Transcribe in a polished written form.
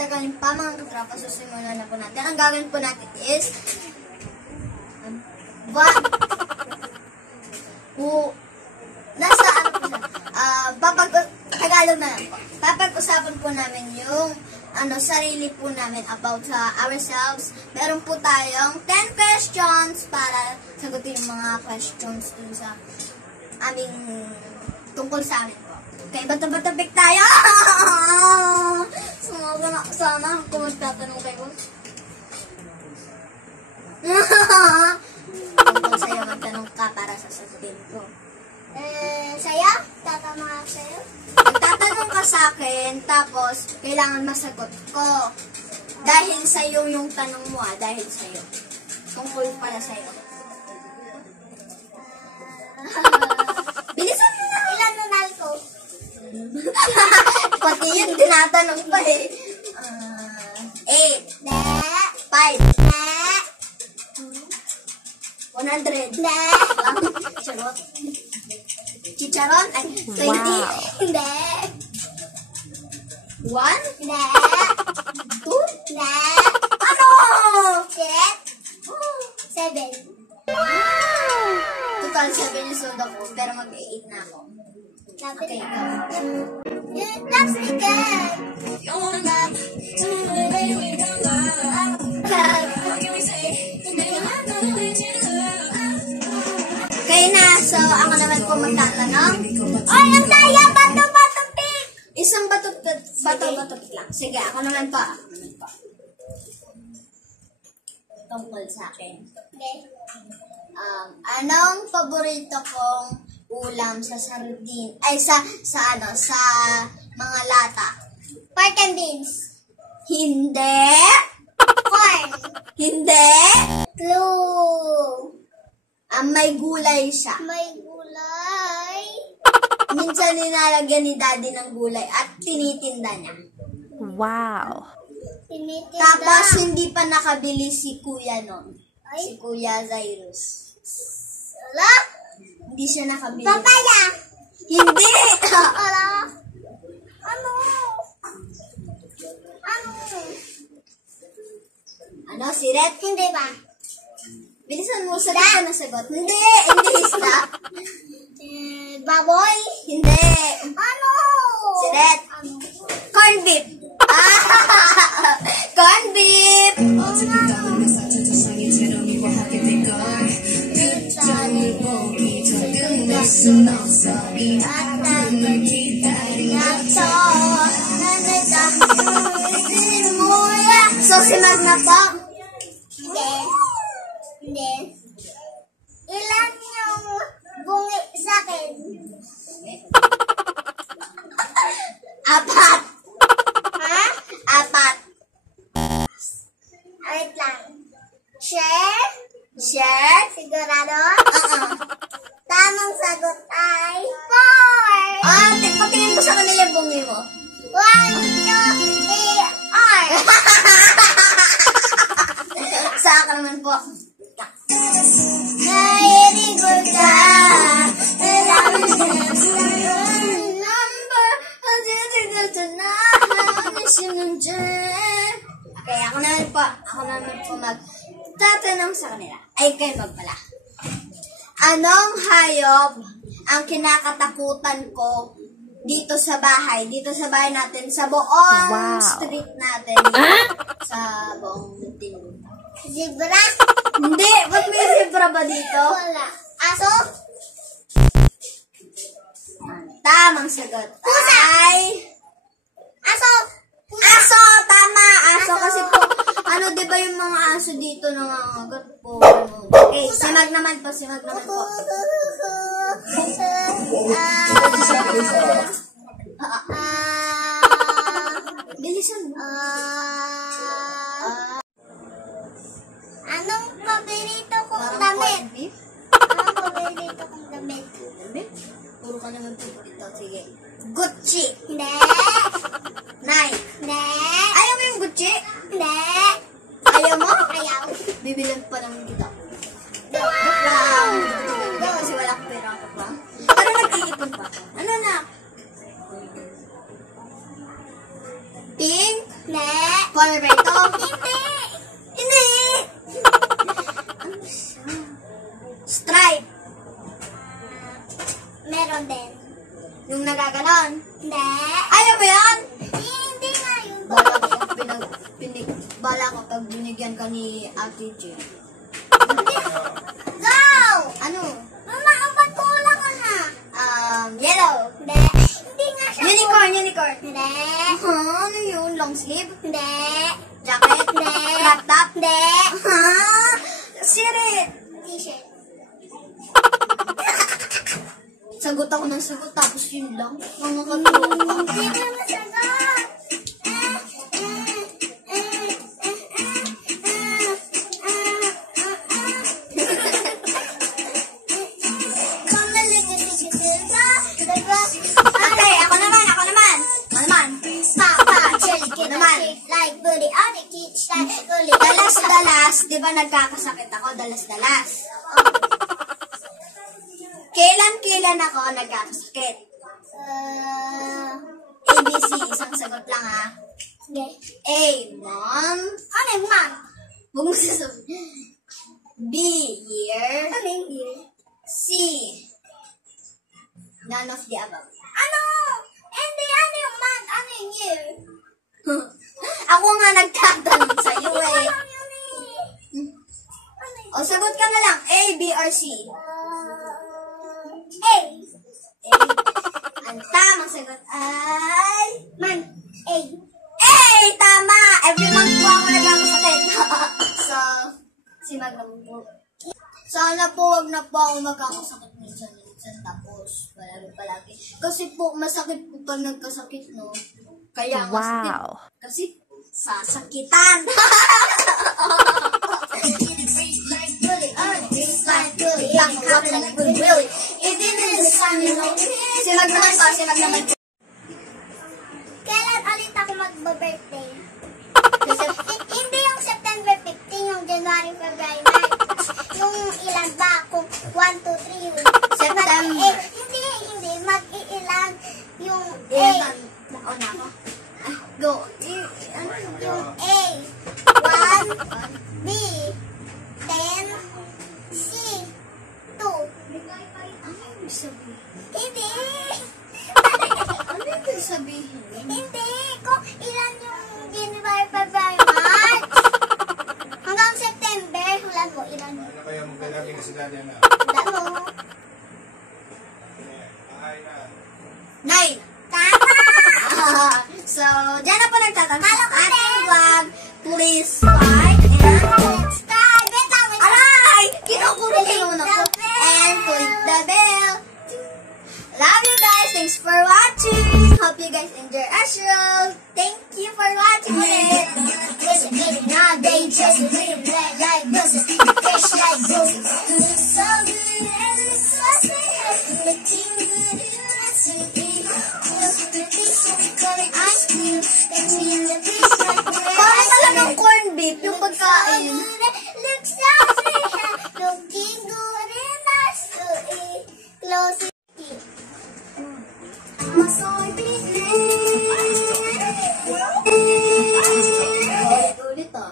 patagalin pa mga katropa, susimulan na po natin. Ang gagawin po natin is nasa ano po siya, Tagalog na lang po. Papag-usapan po namin yung sarili po namin about ourselves. Meron po tayong 10 questions para sagutin yung mga questions dun sa aming tungkol sa amin po. Okay, bata-bata-big tayo! Sumaga na sana kung magtatanong kayo. Tungkol sa'yo, magtanong ka para sa sasabihin ko. Sa'yo? Tatanong ako sa'yo? Magtatanong ka sa akin, tapos kailangan masagot ko. Dahil sa'yo yung tanong mo dahil sa'yo. Tungkol pala sa'yo. Bilisan mo na! Ilan nunal ko? Pati yun, tinatanong pa 8. 5. 100. Charot. Chicharon? Ay, 20. Wow. Hindi. 1? Hindi. 2? Hindi. Ano? 7. Wow! Total 7 yung sundo ko, pero mag-8 na ako. Okay, go. That's the game. Okay na, so ako naman po magtatanong. Ay, ang daya! Bato-bato pick! Isang bato-bato pick lang. Sige, ako naman po. Tungkol sa akin. Okay. Anong paborito kong ulam sa sardine? Ay, sa mga lata? Pork and beans. Hindi. Corn. Hindi. Clue. May gulay siya. May gulay. Minsan nilalagyan ni Daddy ng gulay at tinitinda niya. Wow. Tinitinda. Tapos hindi pa nakabili si Kuya noon. Si Kuya Zairus. Wala? Hindi siya nakabili. Papaya. Hindi. Wala. Ano? Ano? Si Red? Hindi ba? Bilisan mo, sabi ka na sagot. Hindi! Hindi isda. Baboy? Hindi. Ano? Si Red? Corn beef. Corn beef. So, sinag na po? Hindi. Ilan yung bungi sa akin? 4. Ha? 4. Wait lang. Share? Share? Sigurado? Tamang sagot ay 4. Patingin mo sa kanila yung bungi mo. 1, 2, 3, 4. Sa akin naman po. Nailigod ka. Okay, ako naman po magtatanong sa kanila. Ay, kayo magpala. Anong hayop ang kinakatakutan ko dito sa bahay natin, sa buong street natin, sa buong mundo? Zebra? Hindi! Ba't may zebra ba dito? Wala. Aso? Tamang sagot ay... Aso! Aso! Tama! Aso kasi po, di ba yung mga aso dito nangangagat po? Okay, simag naman po. Bilisan mo. Anong paborito kong damit? Anong paborito kong damit? Puro ka naman paborito. Sige. Gucci. Hindi. Nike. Hindi. Ayaw mo yung Gucci? Hindi. Ayaw mo? Ayaw. Bibilan pa naman kita. Wow! Kasi wala akong pera ka pa. Pero nag-iipon pa. Ano na? Pink? Hindi. Color ba ito? Hindi! Ano siya? Stripe. Meron din. Yung nagaganon. Hindi. Ayaw ba yan? Hindi nga yun. Bala ko pag binigyan ka ni Ate J. Go! Ano? Mama, ang patula ka na. Yellow. Hindi. Hindi nga siya. Unicorn. Hindi. Ano yun? Long sleeve? Hindi. Jacket? Hindi. Crop top? Hindi. Sirit. T-shirt. Sagot ako ng sagot, tapos yun lang. Mga katulong. Hindi ka masagot. Okay, ako naman. Like booty on the kids, like booty. Dalas, di ba nagkakasakit ako? Dalas. Kailan ako nagkakasakit? ABC, isang sagot lang ha. Okay. A, mom. Ano yung mom? Huwag mo sasabihin. B, year. Ano yung year? C, none of the above. Ano? Hindi, ano yung month? Ano yung year? Ako nga nagtatanong sa iyo eh. Alam yun eh. Ano yun? O, sagot ka na lang. A, B, or C? A. A. Ang tamang sagot ay... Man. A. A! Tama! Every month po ako nagkakasakit. So, si Magnum po. Sana po wag na po ako magkakasakit minsan. Tapos, palagi. Kasi po, masakit po pag nagkasakit, no? Kaya Wow. Kasi, sasakitan. Si Magnum po. Kailan ulit ako mag-birthday? Hindi yung September 15, yung January, February, March. Yung ilan ba? Kung 1, 2, 3 yun. September. Hindi. Mag-iilan yung A. Nauna ako. Go. Yung A. 1, B. 10, C. 2. Ano ibig sabihin? Hindi. Ano ibig sabihin? Hindi. Kung ilan yung January, February, March. Hanggang September. Hulan mo, ilan yun? Ano kaya maglalagay na sila dyan na? Hulan mo. Nine. Tama! So, dyan na po nagtatanong Halo sa ka ating din. vlog. Please like and Subscribe. Wait lang. aray! Kinukulong naman ako. And click the bell. Love you guys. Thanks for watching. Hope you guys enjoy our show. Thank you for watching it. Listen, baby, nowadays just live black like buses, fresh like roses. Look so good and look so sweet. Looking good in my city. The piece of colored ice cream. Take me in the piece like Parang talagang corned beef yung pagkain. Look so sweet. Looking good in my city. Close it. Ulit ah.